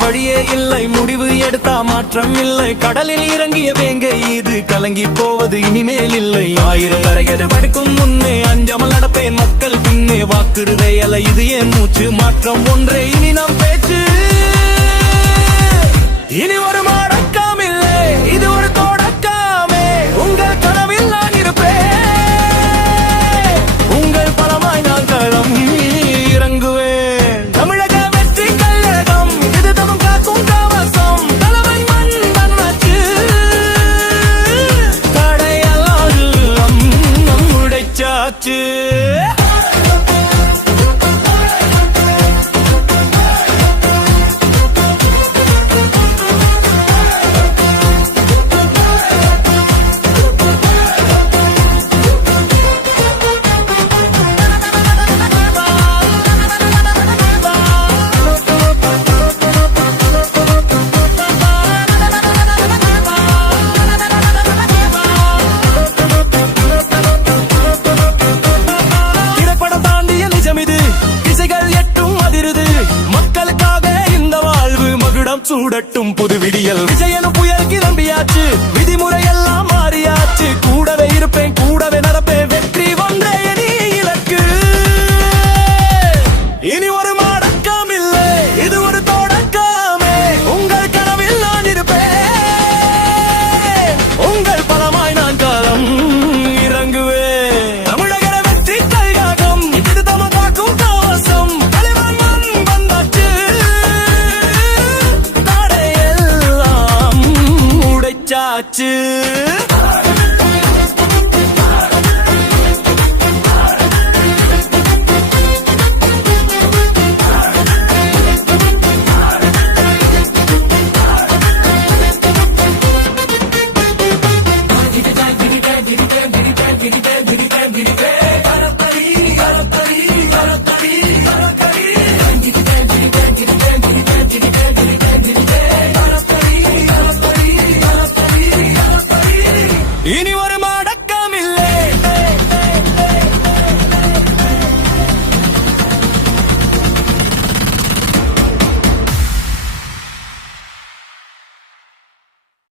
வழியே இல்லை, முடிவு எடுத்தா மாற்றம் இல்லை. கடலில் இறங்கிய வேங்கை இது கலங்கி போவது இனிமேல் இல்லை. 1000 வரையது படிக்கும் முன்னே அஞ்சாமல் நடப்பேன் மக்கள் பின்னே. வாக்குறுதை அல்ல இது என் மூச்சு, மாற்றம் ஒன்றே இனி நம் பேச்சு. இனி ஒரு மடக்கம் இல்லை, இது ஒரு தொடக்கமே. உங்கள் கனவில் நான் இருப்பேன், உங்கள் பலமாய் நான் களம் இறங்குவேன். தமிழக வெற்றி கழகம் இது தமம் காக்கும் கவசம். தலைவன் மண் வச்சு தடையெல்லாம் நம் உடைச்சாச்சு.